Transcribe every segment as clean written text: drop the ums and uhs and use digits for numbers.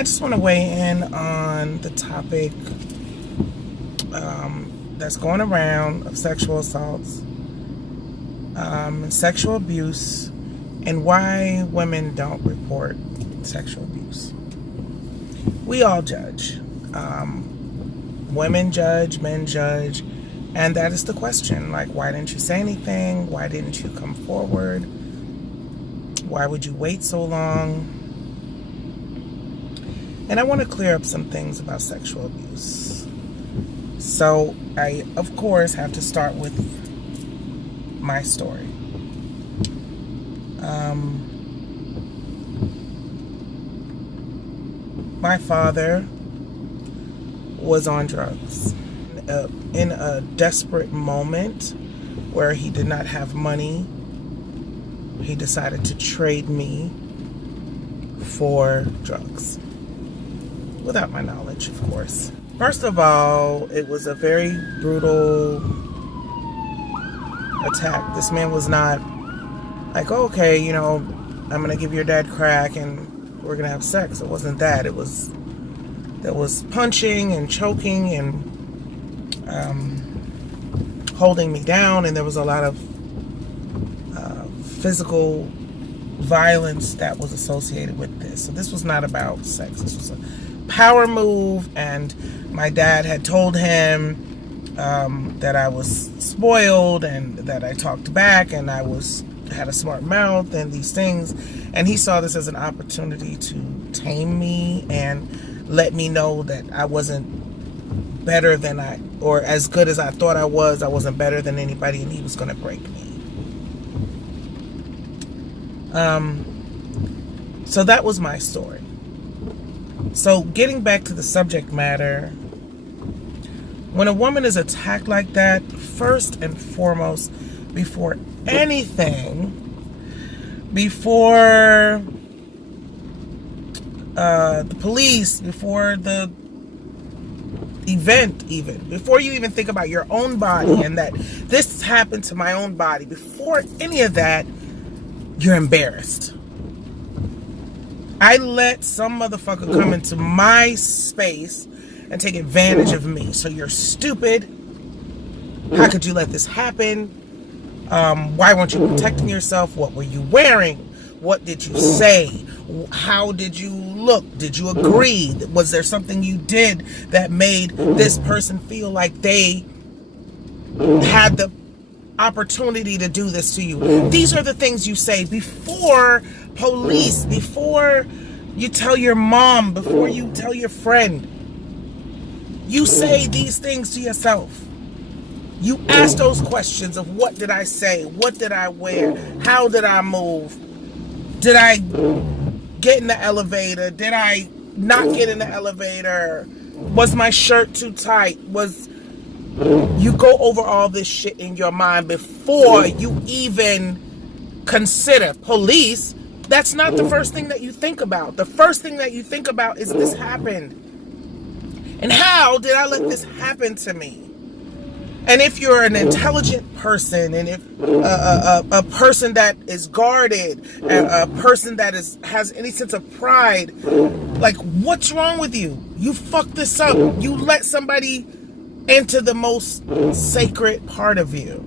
I just want to weigh in on the topic that's going around of sexual assaults, sexual abuse, and why women don't report sexual abuse. We all judge. Women judge, men judge, and that is the question. Like, why didn't you say anything? Why didn't you come forward? Why would you wait so long? And I want to clear up some things about sexual abuse. So I, of course, have to start with my story. My father was on drugs. In a desperate moment where he did not have money, he decided to trade me for drugs. Without my knowledge, of course. First of all, it was a very brutal attack. This man was not like, oh, okay, I'm going to give your dad crack and we're going to have sex. It wasn't that. There was punching and choking and holding me down, and there was a lot of physical violence that was associated with this. So this was not about sex. This was a power move, and my dad had told him that I was spoiled and that I talked back and had a smart mouth and these things, and he saw this as an opportunity to tame me and let me know that I wasn't better than or as good as I thought I wasn't better than anybody, and he was going to break me. So that was my story. So getting back to the subject matter, when a woman is attacked like that, first and foremost, before anything, before the police, before the event, even before you even think about your own body and that this happened to my own body, before any of that, you're embarrassed. I let some motherfucker come into my space and take advantage of me. So you're stupid. How could you let this happen? Why weren't you protecting yourself? What were you wearing? What did you say? How did you look? Did you agree? Was there something you did that made this person feel like they had the opportunity to do this to you? These are the things you say before police, before you tell your mom, before you tell your friend. You say these things to yourself. You ask those questions of what did I say? What did I wear? How did I move? Did I get in the elevator? Did I not get in the elevator? Was my shirt too tight? You go over all this shit in your mind before you even consider police. That's not the first thing that you think about. The first thing that you think about is this happened. And how did I let this happen to me? And if you're an intelligent person, and if a person that is guarded, a person that has any sense of pride, like, what's wrong with you? You fucked this up. You let somebody into the most sacred part of you.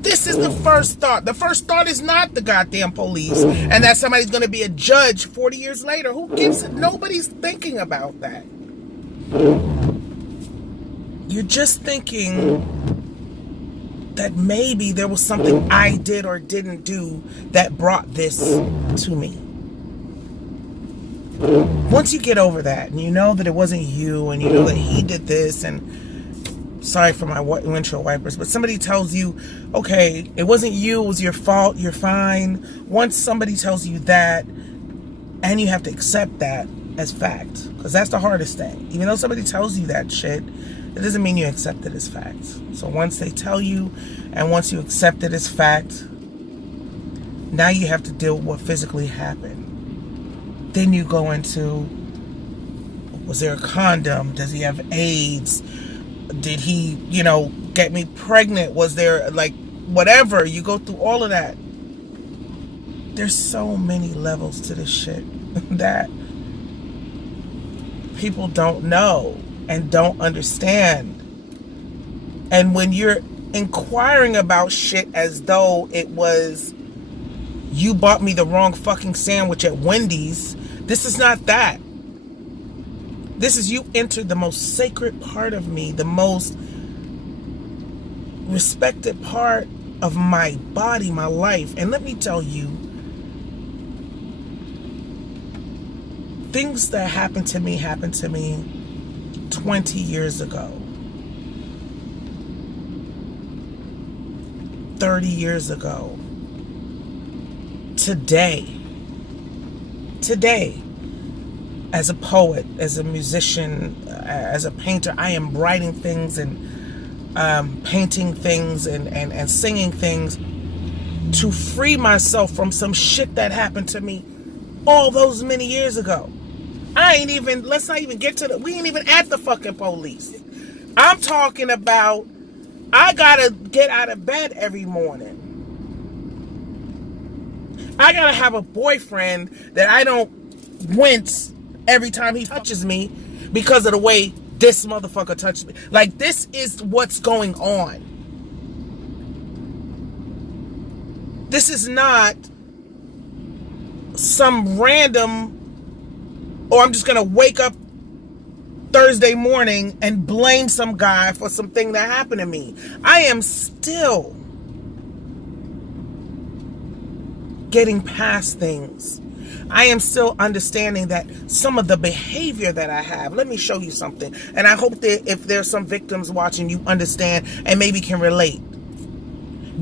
This is the first thought. The first thought is not the goddamn police and that somebody's going to be a judge 40 years later. Who gives it? Nobody's thinking about that. You're just thinking that maybe there was something I did or didn't do that brought this to me. Once you get over that and you know that it wasn't you and you know that he did this, and sorry for my windshield wipers, but somebody tells you, okay, it wasn't you, it was your fault, you're fine. Once somebody tells you that, and you have to accept that as fact, because that's the hardest thing. Even though somebody tells you that shit, it doesn't mean you accept it as fact. So once they tell you, and once you accept it as fact, now you have to deal with what physically happened. Then you go into, was there a condom? Does he have AIDS? Did he, get me pregnant? Was there, whatever? You go through all of that. There's so many levels to this shit that People don't know and don't understand. And when you're inquiring about shit as though it was you bought me the wrong fucking sandwich at Wendy's, this is not that. This is you entered the most sacred part of me, the most respected part of my body, my life. And let me tell you, things that happened to me 20 years ago, 30 years ago. Today, as a poet, as a musician, as a painter, I am writing things and painting things and singing things to free myself from some shit that happened to me all those many years ago. Let's not even get to we ain't even at the fucking police. I'm talking about, I gotta get out of bed every morning. I gotta have a boyfriend that I don't wince every time he touches me because of the way this motherfucker touched me. Like, this is what's going on. This is not some random, or I'm just gonna wake up Thursday morning and blame some guy for something that happened to me. I am still getting past things. I am still understanding that some of the behavior that I have. Let me show you something. And I hope that if there's some victims watching, you understand and maybe can relate.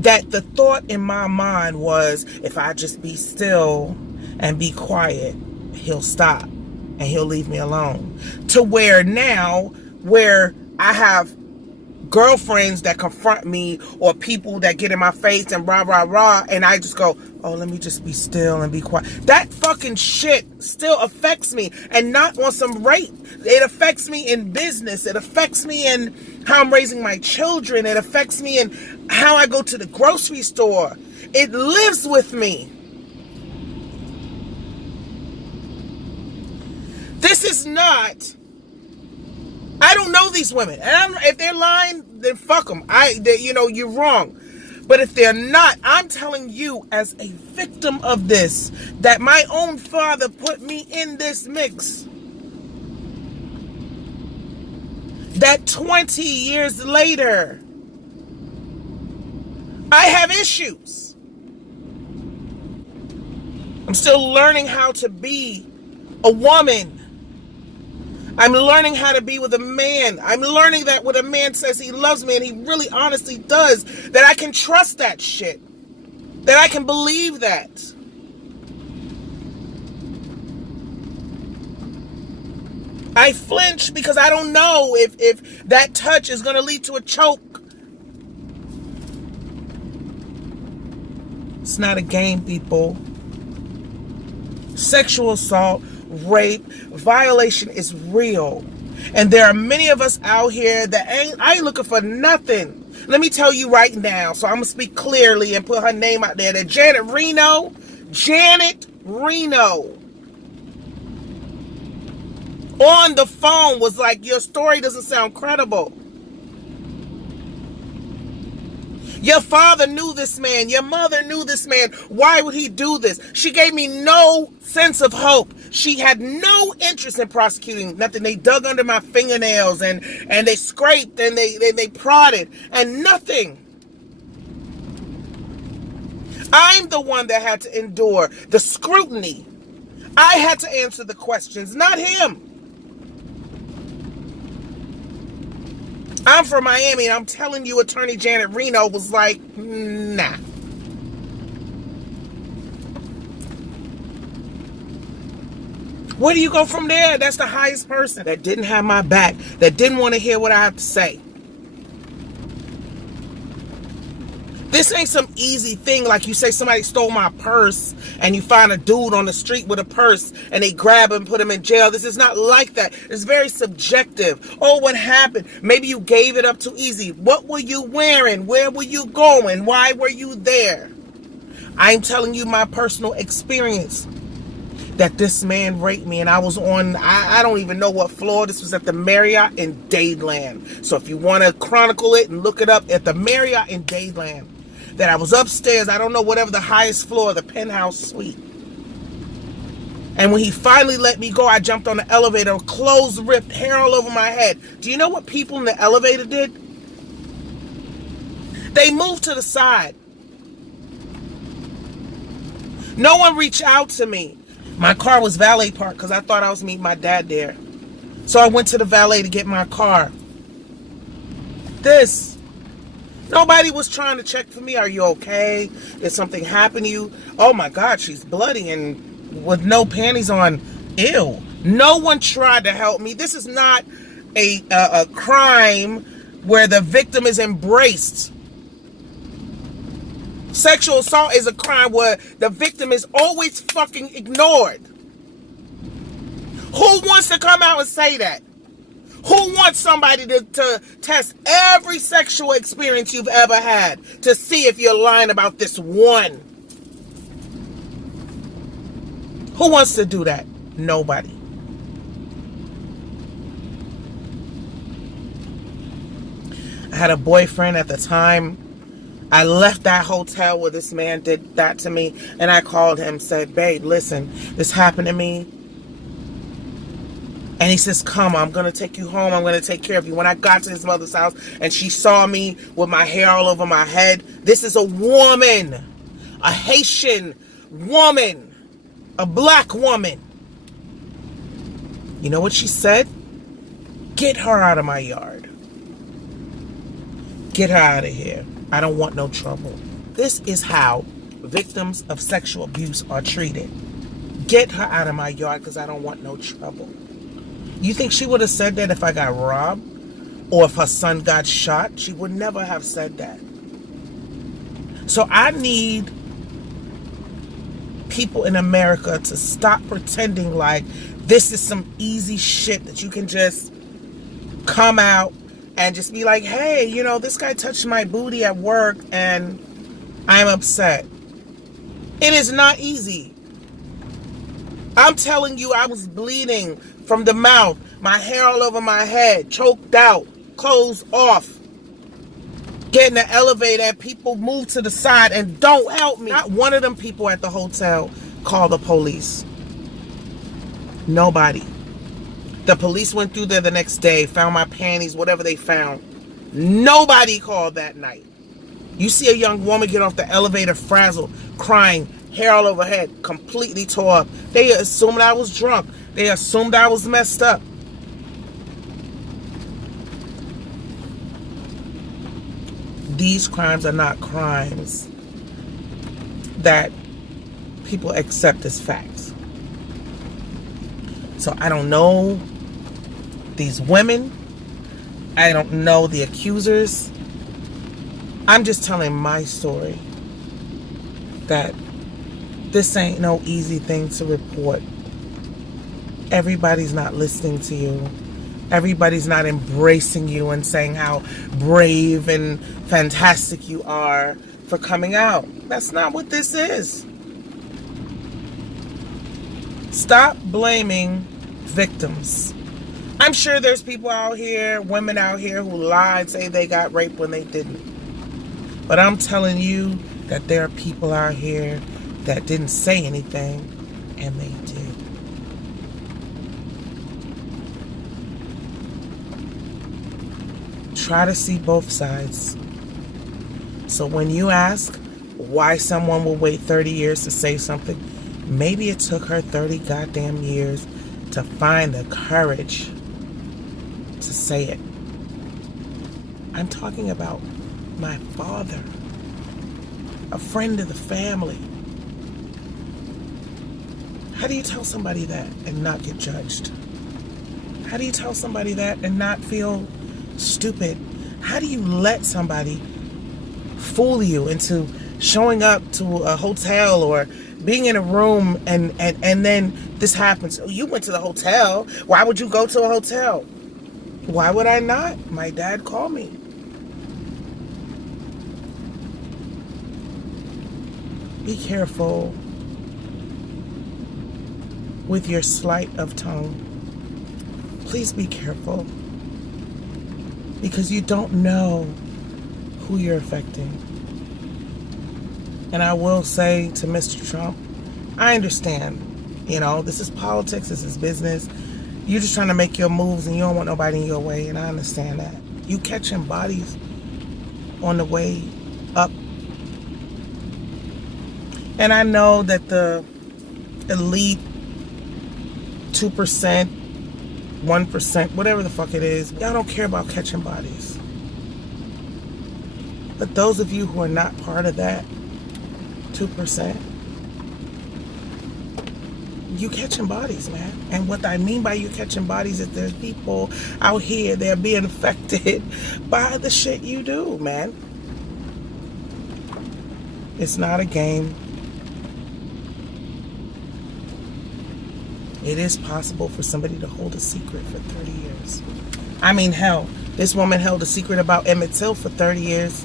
That the thought in my mind was, if I just be still and be quiet, he'll stop and he'll leave me alone. To where now, where I have girlfriends that confront me or people that get in my face and rah, rah, rah, and I just go, oh, let me just be still and be quiet. That fucking shit still affects me, and not on some rape. It affects me in business. It affects me in how I'm raising my children. It affects me in how I go to the grocery store. It lives with me. This is not, I don't know these women. And if they're lying, then fuck them. You're wrong. But if they're not, I'm telling you as a victim of this, that my own father put me in this mix. That 20 years later, I have issues. I'm still learning how to be a woman. I'm learning how to be with a man. I'm learning that when a man says he loves me, and he really honestly does, that I can trust that shit. That I can believe that. I flinch because I don't know if that touch is going to lead to a choke. It's not a game, people. Sexual assault, rape, violation is real. And there are many of us out here that I ain't looking for nothing. Let me tell you right now, so I'm going to speak clearly and put her name out there, that Janet Reno on the phone was like, your story doesn't sound credible. Your father knew this man. Your mother knew this man. Why would he do this? She gave me no sense of hope. She had no interest in prosecuting nothing. They dug under my fingernails and they scraped and they prodded and nothing. I'm the one that had to endure the scrutiny. I had to answer the questions, not him. I'm from Miami, and I'm telling you, Attorney Janet Reno was like, nah. Where do you go from there? That's the highest person that didn't have my back, that didn't want to hear what I have to say. This ain't some easy thing like you say somebody stole my purse and you find a dude on the street with a purse and they grab him and put him in jail. This is not like that. It's very subjective. Oh, what happened? Maybe you gave it up too easy. What were you wearing? Where were you going? Why were you there? I'm telling you my personal experience. that this man raped me, and I was on, I don't even know what floor. This was at the Marriott in Dadeland. So if you want to chronicle it and look it up, at the Marriott in Dadeland, that I was upstairs, I don't know, whatever the highest floor, the penthouse suite. And when he finally let me go, I jumped on the elevator, clothes ripped, hair all over my head. Do you know what people in the elevator did? They moved to the side. No one reached out to me. My car was valet parked because I thought I was meeting my dad there. So I went to the valet to get my car. Nobody was trying to check for me. Are you okay? Did something happen to you? Oh my God, she's bloody and with no panties on. Ew. No one tried to help me. This is not a crime where the victim is embraced. Sexual assault is a crime where the victim is always fucking ignored. Who wants to come out and say that? Who wants somebody to test every sexual experience you've ever had to see if you're lying about this one? Who wants to do that? Nobody. I had a boyfriend at the time. I left that hotel where this man did that to me, and I called him, said, babe, listen, this happened to me. And he says, come, I'm going to take you home. I'm going to take care of you. When I got to his mother's house and she saw me with my hair all over my head, this is a woman, a Haitian woman, a black woman. You know what she said? Get her out of my yard. Get her out of here. I don't want no trouble. This is how victims of sexual abuse are treated. Get her out of my yard because I don't want no trouble. You think she would have said that if I got robbed or if her son got shot? She would never have said that. So I need people in America to stop pretending like this is some easy shit that you can just come out and just be like, hey, you know, this guy touched my booty at work and I'm upset. It is not easy. I'm telling you, I was bleeding from the mouth, my hair all over my head, choked out, clothes off. Get in the elevator and people move to the side and don't help me. Not one of them people at the hotel called the police. Nobody. The police went through there the next day, found my panties, whatever they found. Nobody called that night. You see a young woman get off the elevator frazzled, crying, hair all over her head, completely tore up. They assumed I was drunk. They assumed I was messed up. These crimes are not crimes that people accept as facts. So I don't know these women. I don't know the accusers. I'm just telling my story that this ain't no easy thing to report. Everybody's not listening to you. Everybody's not embracing you and saying how brave and fantastic you are for coming out. That's not what this is. Stop blaming victims. I'm sure there's people out here, women out here who lied, say they got raped when they didn't. But I'm telling you that there are people out here that didn't say anything and they did. Try to see both sides. So when you ask why someone will wait 30 years to say something, maybe it took her 30 goddamn years to find the courage to say it. I'm talking about my father, a friend of the family. How do you tell somebody that and not get judged? How do you tell somebody that and not feel stupid? How do you let somebody fool you into showing up to a hotel or being in a room and then this happens? Oh, you went to the hotel. Why would you go to a hotel? Why would I not? My dad called me. Be careful. with your sleight of tongue. Please be careful, because you don't know who you're affecting. And I will say to Mr. Trump, I understand, this is politics, this is business. You're just trying to make your moves and you don't want nobody in your way, and I understand that. You catching bodies on the way up. And I know that the elite 2%, 1%, whatever the fuck it is, y'all don't care about catching bodies. But those of you who are not part of that 2%, you catching bodies, man. And what I mean by you catching bodies is there's people out here, they're being affected by the shit you do, man. It's not a game. It is possible for somebody to hold a secret for 30 years. I mean, hell, this woman held a secret about Emmett Till for 30 years.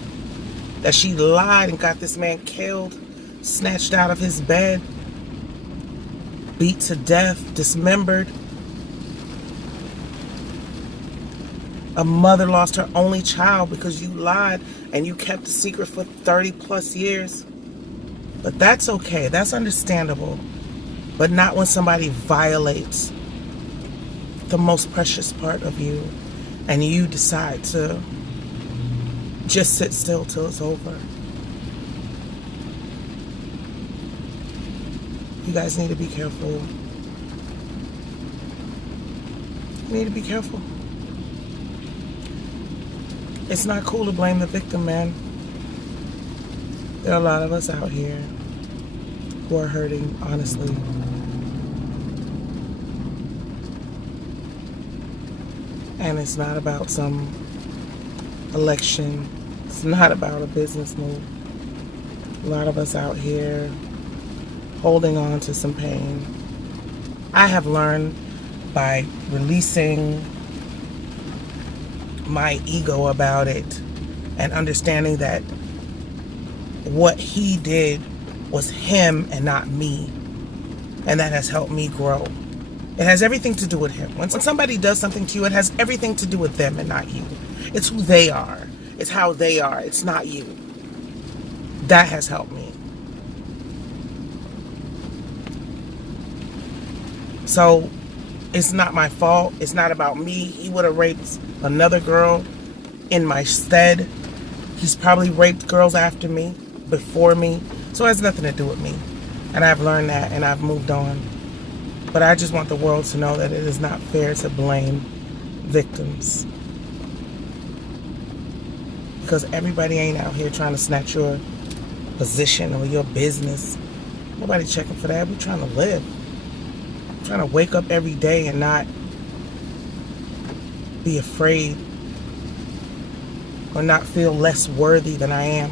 That she lied and got this man killed, snatched out of his bed, beat to death, dismembered. A mother lost her only child because you lied and you kept the secret for 30 plus years. But that's okay. That's understandable. But not when somebody violates the most precious part of you and you decide to just sit still till it's over. You guys need to be careful. You need to be careful. It's not cool to blame the victim, man. There are a lot of us out here who are hurting, honestly. And it's not about some election. It's not about a business move. A lot of us out here holding on to some pain. I have learned by releasing my ego about it and understanding that what he did was him and not me. And that has helped me grow. It has everything to do with him. When somebody does something to you, it has everything to do with them and not you. It's who they are. It's how they are. It's not you. That has helped me. So, it's not my fault. It's not about me. He would have raped another girl in my stead. He's probably raped girls after me, before me. So it has nothing to do with me. And I've learned that and I've moved on. But I just want the world to know that it is not fair to blame victims. Because everybody ain't out here trying to snatch your position or your business. Nobody checking for that. We're trying to live. We're trying to wake up every day and not be afraid or not feel less worthy than I am.